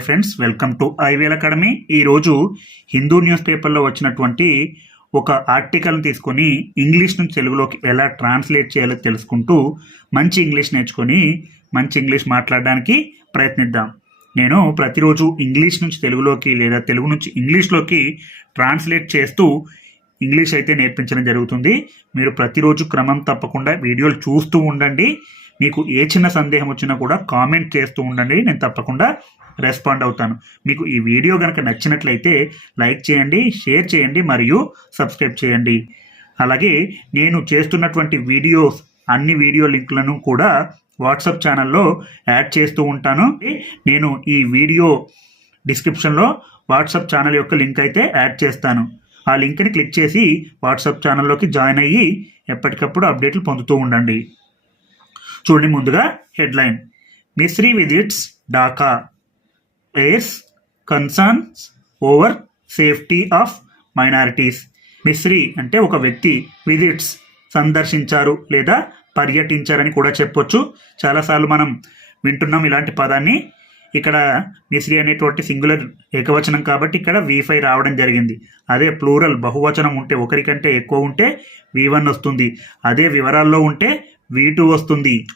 Hi friends welcome to Ivel academy. ఈరోజు Hindu news పేపర్లో వచ్చినటువంటి ఒక ఆర్టికల్ని తీసుకొని ఇంగ్లీష్ నుంచి తెలుగులోకి ఎలా ట్రాన్స్లేట్ చేయాలో తెలుసుకుంటూ మంచి ఇంగ్లీష్ నేర్చుకొని మంచి ఇంగ్లీష్ మాట్లాడడానికి ప్రయత్నిద్దాం. నేను ప్రతిరోజు ఇంగ్లీష్ నుంచి తెలుగులోకి లేదా తెలుగు నుంచి ఇంగ్లీష్లోకి ట్రాన్స్లేట్ చేస్తూ ఇంగ్లీష్ అయితే నేర్పించడం జరుగుతుంది. మీరు ప్రతిరోజు క్రమం తప్పకుండా వీడియోలు చూస్తూ ఉండండి. మీకు ఏ చిన్న సందేహం వచ్చినా కూడా కామెంట్ చేస్తూ ఉండండి. నేను తప్పకుండా రెస్పాండ్ అవుతాను. మీకు ఈ వీడియో కనుక నచ్చినట్లయితే లైక్ చేయండి షేర్ చేయండి మరియు సబ్స్క్రైబ్ చేయండి. అలాగే నేను చేస్తున్నటువంటి వీడియోస్ అన్ని వీడియో లింక్లను కూడా వాట్సాప్ ఛానల్లో యాడ్ చేస్తూ ఉంటాను. నేను ఈ వీడియో డిస్క్రిప్షన్లో వాట్సాప్ ఛానల్ యొక్క లింక్ అయితే యాడ్ చేస్తాను. ఆ లింక్ని క్లిక్ చేసి వాట్సాప్ ఛానల్లోకి జాయిన్ అయ్యి ఎప్పటికప్పుడు అప్డేట్లు పొందుతూ ఉండండి. చూడండి ముందుగా headline. Misri visits Dhaka airs concerns over safety of minorities Misri అంటే ఒక వ్యక్తి విజిట్స్ సందర్శించారు లేదా పర్యటించారని కూడా చెప్పొచ్చు. చాలాసార్లు మనం వింటున్నాం ఇలాంటి పదాన్ని. ఇక్కడ మిస్రీ అనేటువంటి సింగులర్ ఏకవచనం కాబట్టి ఇక్కడ వి రావడం జరిగింది. అదే ప్లూరల్ బహువచనం ఉంటే ఒకరికంటే ఎక్కువ ఉంటే వి వన్ వస్తుంది. అదే వివరాల్లో ఉంటే వి టూ వస్తుంది.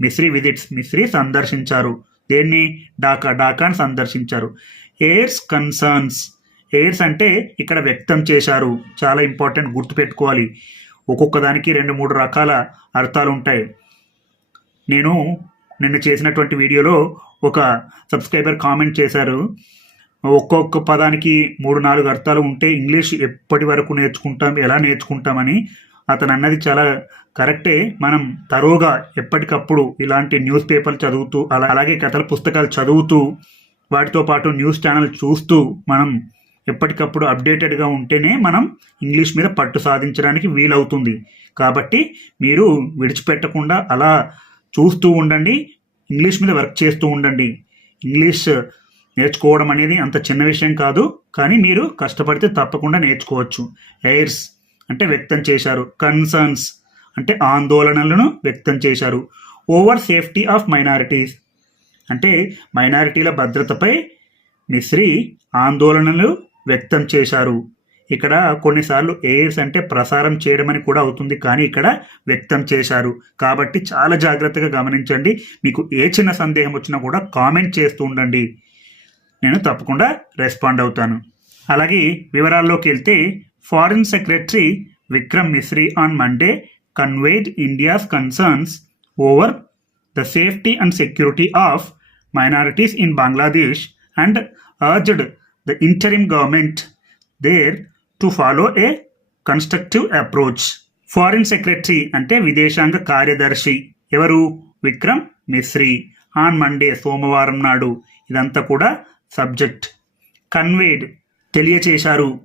మిస్రీ విజిట్స్. మిస్రీ సందర్శించారు. దేన్ని? డాకా డాకాన్ సందర్శించారు. Heirs concerns. ఎయిర్స్ అంటే ఇక్కడ వ్యక్తం చేశారు. చాలా ఇంపార్టెంట్ గుర్తుపెట్టుకోవాలి. ఒక్కొక్క దానికి రెండు మూడు రకాల అర్థాలు ఉంటాయి. నేను నిన్న చేసినటువంటి వీడియోలో ఒక సబ్స్క్రైబర్ కామెంట్ చేశారు. ఒక్కొక్క పదానికి మూడు నాలుగు అర్థాలు ఉంటే ఇంగ్లీష్ ఎప్పటి వరకు నేర్చుకుంటాం ఎలా నేర్చుకుంటామని అతను అన్నది చాలా కరెక్టే. మనం తరోగా ఎప్పటికప్పుడు ఇలాంటి న్యూస్ పేపర్లు చదువుతూ అలా అలాగే కథల పుస్తకాలు చదువుతూ వాటితో పాటు న్యూస్ ఛానల్ చూస్తూ మనం ఎప్పటికప్పుడు అప్డేటెడ్గా ఉంటేనే మనం ఇంగ్లీష్ మీద పట్టు సాధించడానికి వీలవుతుంది. కాబట్టి మీరు విడిచిపెట్టకుండా అలా చూస్తూ ఉండండి. ఇంగ్లీష్ మీద వర్క్ చేస్తూ ఉండండి. ఇంగ్లీష్ నేర్చుకోవడం అనేది అంత చిన్న విషయం కాదు కానీ మీరు కష్టపడితే తప్పకుండా నేర్చుకోవచ్చు. ఎయిర్స్ అంటే వ్యక్తం చేశారు. కన్సర్న్స్ అంటే ఆందోళనలను వ్యక్తం చేశారు. ఓవర్ సేఫ్టీ ఆఫ్ మైనారిటీస్ అంటే మైనారిటీల భద్రతపై మిశ్రీ ఆందోళనలు వ్యక్తం చేశారు. ఇక్కడ కొన్నిసార్లు ఎయిర్స్ అంటే ప్రసారం చేయడం అని కూడా అవుతుంది. కానీ ఇక్కడ వ్యక్తం చేశారు. కాబట్టి చాలా జాగ్రత్తగా గమనించండి. మీకు ఏ చిన్న సందేహం వచ్చినా కూడా కామెంట్ చేస్తూ ఉండండి. నేను తప్పకుండా రెస్పాండ్ అవుతాను. అలాగే వివరాల్లోకి వెళ్తే foreign secretary Vikram Misri on Monday conveyed India's concerns over the safety and security of minorities in Bangladesh and urged the interim government there to follow a constructive approach foreign secretary అంటే విదేశాంగ కార్యదర్శి ఎవరు? Vikram Misri on Monday సోమవారం నాడు. ఇదంతా కూడా subject conveyed తెలియచేశారు.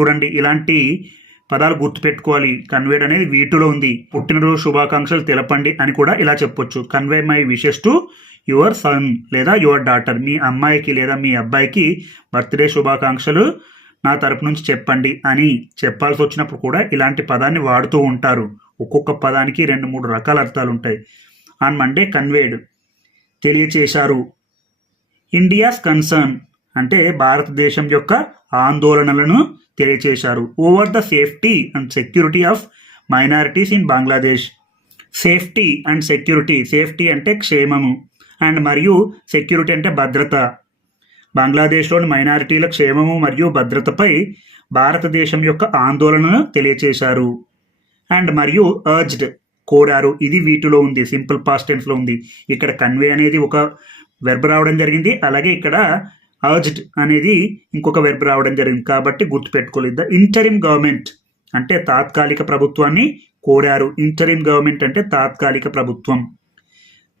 చూడండి ఇలాంటి పదాలు గుర్తుపెట్టుకోవాలి. కన్వేడ్ అనేది వీటిలో ఉంది. పుట్టినరోజు శుభాకాంక్షలు తెలపండి అని కూడా ఇలా చెప్పొచ్చు. Convey my wishes to your son లేదా యువర్ డాటర్. మీ అమ్మాయికి లేదా మీ అబ్బాయికి బర్త్డే శుభాకాంక్షలు నా తరపు నుంచి చెప్పండి అని చెప్పాల్సి వచ్చినప్పుడు కూడా ఇలాంటి పదాన్ని వాడుతూ ఉంటారు. ఒక్కొక్క పదానికి రెండు మూడు రకాల అర్థాలు ఉంటాయి. ఆన్ మండే కన్వేడ్ తెలియచేశారు. ఇండియాస్ కన్సర్న్ అంటే భారతదేశం యొక్క ఆందోళనలను తెలియచేశారు. Over the safety and security of minorities in Bangladesh safety and security safety అంటే క్షేమము. అండ్ మరియు సెక్యూరిటీ అంటే భద్రత. బంగ్లాదేశ్లోని మైనారిటీల క్షేమము మరియు భద్రతపై భారతదేశం యొక్క ఆందోళనను తెలియచేశారు. అండ్ మరియు అర్జ్డ్ కోరారు. ఇది వీటిలో ఉంది. సింపుల్ పాస్ట్ టెన్స్లో ఉంది. ఇక్కడ కన్వే అనేది ఒక వెర్బ్ రావడం జరిగింది. అలాగే ఇక్కడ అర్జ్డ్ అనేది ఇంకొక వెర్బ్ రావడం జరిగింది. కాబట్టి గుర్తుపెట్టుకోలేదు ద ఇంటరిమ్ గవర్నమెంట్ అంటే తాత్కాలిక ప్రభుత్వాన్ని కోరారు. ఇంటరిమ్ గవర్నమెంట్ అంటే తాత్కాలిక ప్రభుత్వం.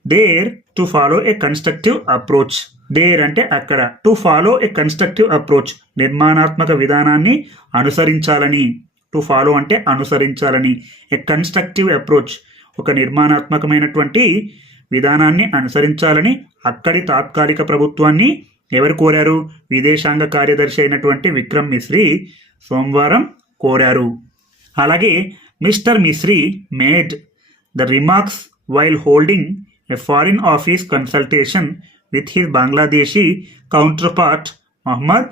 There to follow a constructive approach there అంటే అక్కడ. To follow a constructive approach నిర్మాణాత్మక విధానాన్ని అనుసరించాలని. టు ఫాలో అంటే అనుసరించాలని. ఏ కన్స్ట్రక్టివ్ అప్రోచ్ ఒక నిర్మాణాత్మకమైనటువంటి విధానాన్ని అనుసరించాలని. అక్కడి తాత్కాలిక ప్రభుత్వాన్ని ఎవరు కోరారు? విదేశాంగ కార్యదర్శి అయినటువంటి విక్రమ్ మిశ్రీ సోమవారం కోరారు. అలాగే Mr Misri made the remarks while holding a foreign office consultation with his Bangladeshi counterpart Mohammad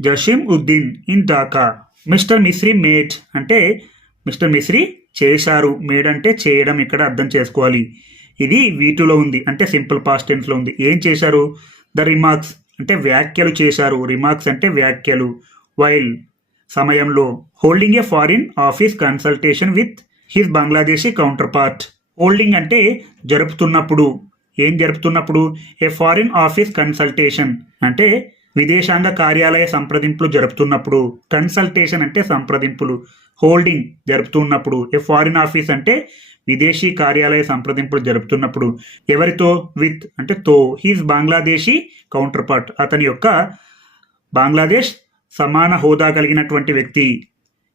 Jashim Uddin in Dhaka. Mr Misri made అంటే మిస్టర్ మిశ్రీ చేశారు. మేడ్ అంటే చేయడం ఇక్కడ అర్థం చేసుకోవాలి. ఇది వీటిలో ఉంది. అంటే సింపుల్ పాస్ట్ టెన్స్లో ఉంది. ఏం చేశారు? ద రిమార్క్స్ అంటే వ్యాఖ్యలు చేశారు. రిమార్క్స్ అంటే వ్యాఖ్యలు. వైల్ సమయంలో holding a foreign office consultation with his Bangladeshi counterpart holding అంటే జరుపుతున్నప్పుడు. ఏం జరుపుతున్నప్పుడు? ఏ ఫారిన్ ఆఫీస్ కన్సల్టేషన్ అంటే విదేశాంగ కార్యాలయ సంప్రదింపులు జరుపుతున్నప్పుడు. కన్సల్టేషన్ అంటే సంప్రదింపులు. హోల్డింగ్ జరుపుతున్నప్పుడు. ఏ ఫారిన్ ఆఫీస్ అంటే విదేశీ కార్యాలయ సంప్రదింపులు జరుపుతున్నప్పుడు ఎవరితో? విత్ అంటే తో. హీస్ బంగ్లాదేశీ కౌంటర్ పార్ట్ అతని యొక్క బంగ్లాదేశ్ సమాన హోదా కలిగినటువంటి వ్యక్తి.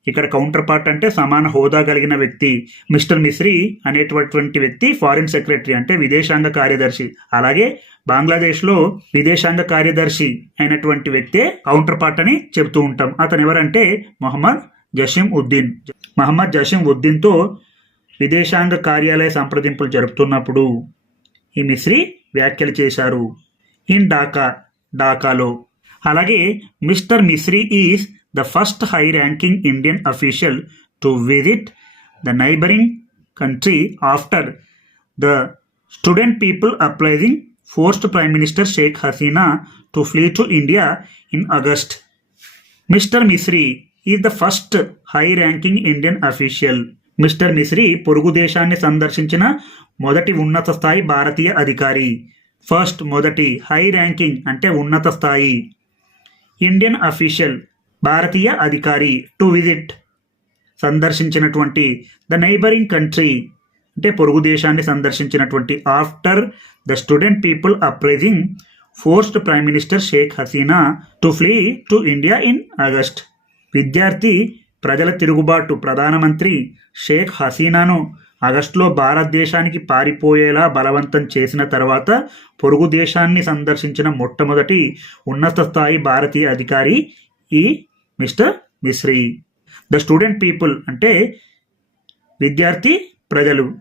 ఇక్కడ కౌంటర్ పార్ట్ అంటే సమాన హోదా కలిగిన వ్యక్తి. మిస్టర్ మిశ్రీ అనేటటువంటి వ్యక్తి ఫారిన్ సెక్రటరీ అంటే విదేశాంగ కార్యదర్శి. అలాగే బంగ్లాదేశ్లో విదేశాంగ కార్యదర్శి అయినటువంటి వ్యక్తే కౌంటర్ పార్ట్ అని చెబుతూ ఉంటాం. అతను ఎవరంటే మొహమ్మద్ జషీం ఉద్దీన్. మహమ్మద్ జషీం ఉద్దీన్తో విదేశాంగ కార్యాలయ సంప్రదింపులు జరుపుతున్నప్పుడు ఈ మిశ్రీ వ్యాఖ్యలు చేశారు. ఇన్ ఢాకా ఢాకాలో. అలాగే Mr Misri is the first high ranking Indian official to visit the neighbouring country after the student people uprising forced prime minister Sheikh Hasina to flee to India in August. Mr Misri is the first high ranking Indian official Mr Misri పొరుగు దేశాన్ని సందర్శించిన మొదటి ఉన్నత స్థాయి భారతీయ అధికారి. First మొదటి high ranking అంటే ఉన్నత స్థాయి. ఇండియన్ అఫీషియల్ భారతీయ అధికారి టు విజిట్. సందర్శించినటువంటి ద నైబరింగ్ కంట్రీ అంటే పొరుగు దేశాన్ని సందర్శించినటువంటి after the student people uprising forced prime minister Sheikh Hasina to flee to India in August. విద్యార్థి ప్రజల తిరుగుబాటు ప్రధానమంత్రి షేక్ హసీనాను ఆగస్టులో భారతదేశానికి పారిపోయేలా బలవంతం చేసిన తర్వాత పొరుగు దేశాన్ని సందర్శించిన మొట్టమొదటి ఉన్నత స్థాయి భారతీయ అధికారి ఈ Mr Misri. The student people అంటే విద్యార్థి ప్రజలు.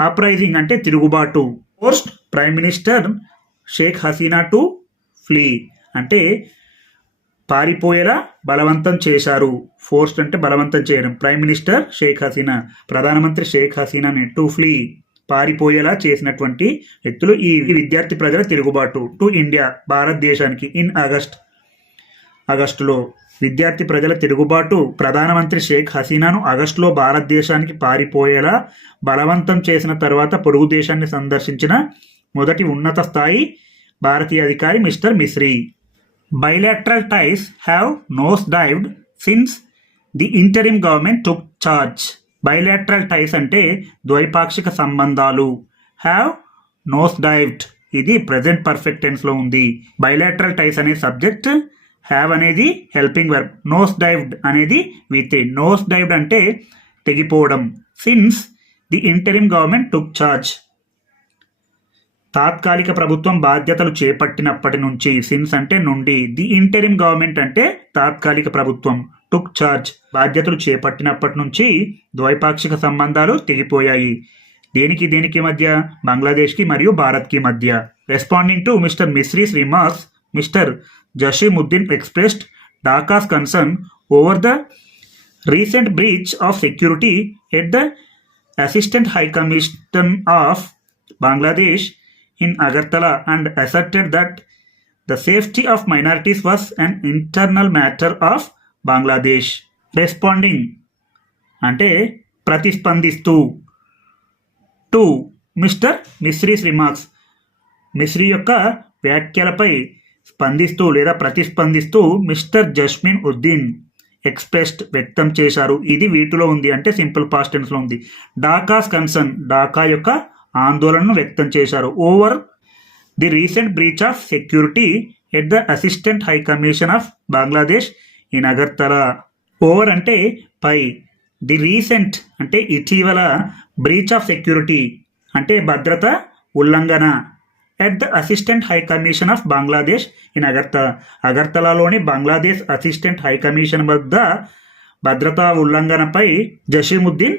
అప్రైజింగ్ అంటే తిరుగుబాటు. Post prime minister Sheikh Hasina to flee అంటే పారిపోయేలా బలవంతం చేశారు. ఫోర్స్ అంటే బలవంతం చేయడం. ప్రైమ్ మినిస్టర్ షేక్ హసీనా ప్రధానమంత్రి షేక్ హసీనాని టు ఫ్లీ పారిపోయేలా చేసినటువంటి వ్యక్తులు ఈ విద్యార్థి ప్రజల తిరుగుబాటు. టు ఇండియా భారతదేశానికి ఇన్ ఆగస్ట్ ఆగస్టులో విద్యార్థి ప్రజల తిరుగుబాటు ప్రధానమంత్రి షేక్ హసీనాను ఆగస్టులో భారతదేశానికి పారిపోయేలా బలవంతం చేసిన తర్వాత పొరుగు దేశాన్ని సందర్శించిన మొదటి ఉన్నత స్థాయి భారతీయ అధికారి Mr Misri. Bilateral ties have nosedived since the interim government took charge. Bilateral ties అంటే ద్వైపాక్షిక సంబంధాలు. హ్యావ్ నోస్ డైవ్డ్ ఇది ప్రజెంట్ పర్ఫెక్ట్ టెన్స్లో ఉంది. బైలాటరల్ టైస్ అనే సబ్జెక్ట్ హ్యావ్ అనేది హెల్పింగ్ వర్క్ నోస్ డైవ్డ్ అనేది విత్ నోస్ డైవ్డ్ అంటే తెగిపోవడం. Since the interim government took charge తాత్కాలిక ప్రభుత్వం బాధ్యతలు చేపట్టినప్పటి నుంచి సిన్స్ అంటే నుండి ది ఇంటరిమ్ గవర్నమెంట్ అంటే తాత్కాలిక ప్రభుత్వం టుక్ చార్జ్ బాధ్యతలు చేపట్టినప్పటి నుంచి ద్వైపాక్షిక సంబంధాలు తెగిపోయాయి. దేనికి దేనికి మధ్య? బంగ్లాదేశ్కి మరియు భారత్కి మధ్య. Responding to Mr Misri remarks Mr Jashimuddin expressed Dhaka's concern over the recent breach of security at the assistant high commission of Bangladesh in Agartala and asserted that the safety of minorities was an internal matter of Bangladesh. Responding. అంటే ప్రతిస్పందిస్తూ. To Mr Misri's remarks Misri యొక్క వ్యాఖ్యలపై స్పందిస్తూ లేదా ప్రతిస్పందిస్తూ mister Jasmine Uddin expressed వ్యక్తం చేశారు. ఇది వీటిలో ఉంది అంటే సింపుల్ పాస్టెన్స్లో ఉంది. డాకాస్ కన్సర్న్ ఢాకా యొక్క ఆందోళనను వ్యక్తం చేశారు. Over the recent breach of security at the assistant high commission of Bangladesh in Agartala. Over అంటే పై. ది రీసెంట్ అంటే ఇటీవల బ్రీచ్ ఆఫ్ సెక్యూరిటీ అంటే భద్రత ఉల్లంఘన at the assistant high commission of Bangladesh in Agartala అగర్తలాలోని Bangladesh assistant high commission వద్ద భద్రతా ఉల్లంఘనపై జషీముద్దీన్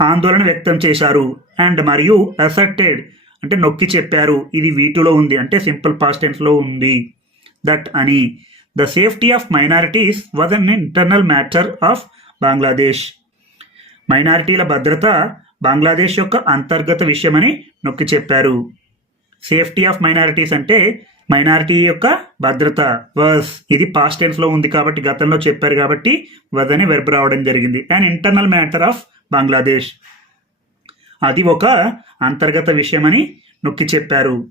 ఆందోళన వ్యక్తం చేశారు. అండ్ మరియు అసర్టెడ్ అంటే నొక్కి చెప్పారు. ఇది వీటిలో ఉంది. అంటే సింపుల్ పాస్టెన్స్లో ఉంది. దట్ అని. The safety of minorities was an internal matter of Bangladesh మైనారిటీల భద్రత బంగ్లాదేశ్ యొక్క అంతర్గత విషయమని నొక్కి చెప్పారు. సేఫ్టీ ఆఫ్ మైనారిటీస్ అంటే మైనారిటీ యొక్క భద్రత. వర్స్ ఇది పాస్ట్ ఉంది కాబట్టి గతంలో చెప్పారు కాబట్టి వజ్ అని వెర్బ్ రావడం జరిగింది. And internal matter of Bangladesh. అది ఒక అంతర్గత విషయమని నొక్కి చెప్పారు.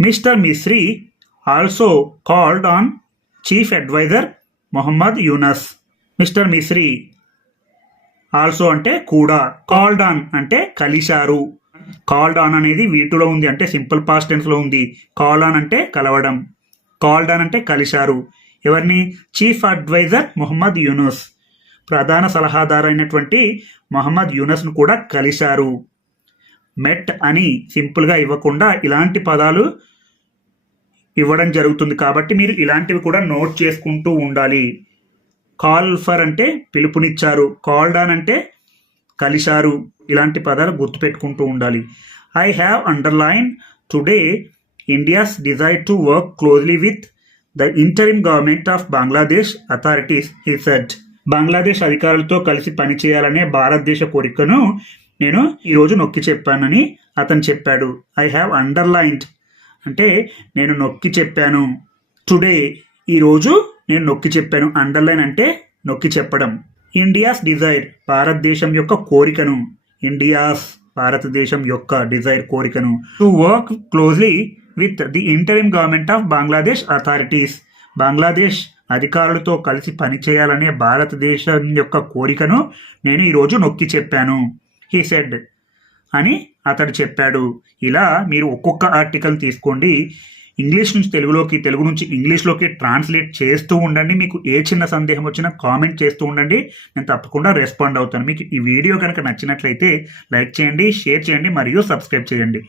Mr Misri also called on chief adviser Mohammad Yunus. Mr Misri also అంటే కూడా కాల్డ్ ఆన్ అంటే కలిశారు. కాల్డ్ ఆన్ అనేది వీటిలో ఉంది అంటే సింపుల్ పాస్ట్ ఉంది. కాల్ ఆన్ అంటే కలవడం. కాల్డ్ ఆన్ అంటే కలిశారు. ఎవరిని? Chief adviser Mohammad Yunus. ప్రధాన సలహాదారు అయినటువంటి మొహమ్మద్ యూనస్ను కూడా కలిశారు. మెట్ అని సింపుల్గా ఇవ్వకుండా ఇలాంటి పదాలు ఇవ్వడం జరుగుతుంది కాబట్టి మీరు ఇలాంటివి కూడా నోట్ చేసుకుంటూ ఉండాలి. కాల్ ఫర్ అంటే పిలుపునిచ్చారు. కాల్డ్ ఆన్ అంటే కలిశారు. ఇలాంటి పదాలు గుర్తుపెట్టుకుంటూ ఉండాలి. I have underlined today India's desire to work closely with the interim government of Bangladesh authorities he said Bangladesh అధికారులతో కలిసి పనిచేయాలనే భారతదేశ కోరికను నేను ఈరోజు నొక్కి చెప్పానని అతను చెప్పాడు. ఐ హ్యావ్ అండర్లైన్డ్ అంటే నేను నొక్కి చెప్పాను. టుడే ఈరోజు నేను నొక్కి చెప్పాను. అండర్లైన్ అంటే నొక్కి చెప్పడం. ఇండియాస్ డిజైర్ భారతదేశం యొక్క కోరికను. ఇండియాస్ భారతదేశం యొక్క డిజైర్ కోరికను. To work closely with the interim government of Bangladesh authorities Bangladesh అధికారులతో కలిసి పనిచేయాలనే భారతదేశం యొక్క కోరికను నేను ఈరోజు నొక్కి చెప్పాను. హీ సెడ్ అని అతడు చెప్పాడు. ఇలా మీరు ఒక్కొక్క ఆర్టికల్ తీసుకోండి. ఇంగ్లీష్ నుంచి తెలుగులోకి తెలుగు నుంచి ఇంగ్లీష్లోకి ట్రాన్స్లేట్ చేస్తూ ఉండండి. మీకు ఏ చిన్న సందేహం వచ్చినా కామెంట్ చేస్తూ ఉండండి. నేను తప్పకుండా రెస్పాండ్ అవుతాను. మీకు ఈ వీడియో కనుక నచ్చినట్లయితే లైక్ చేయండి షేర్ చేయండి మరియు సబ్స్క్రైబ్ చేయండి.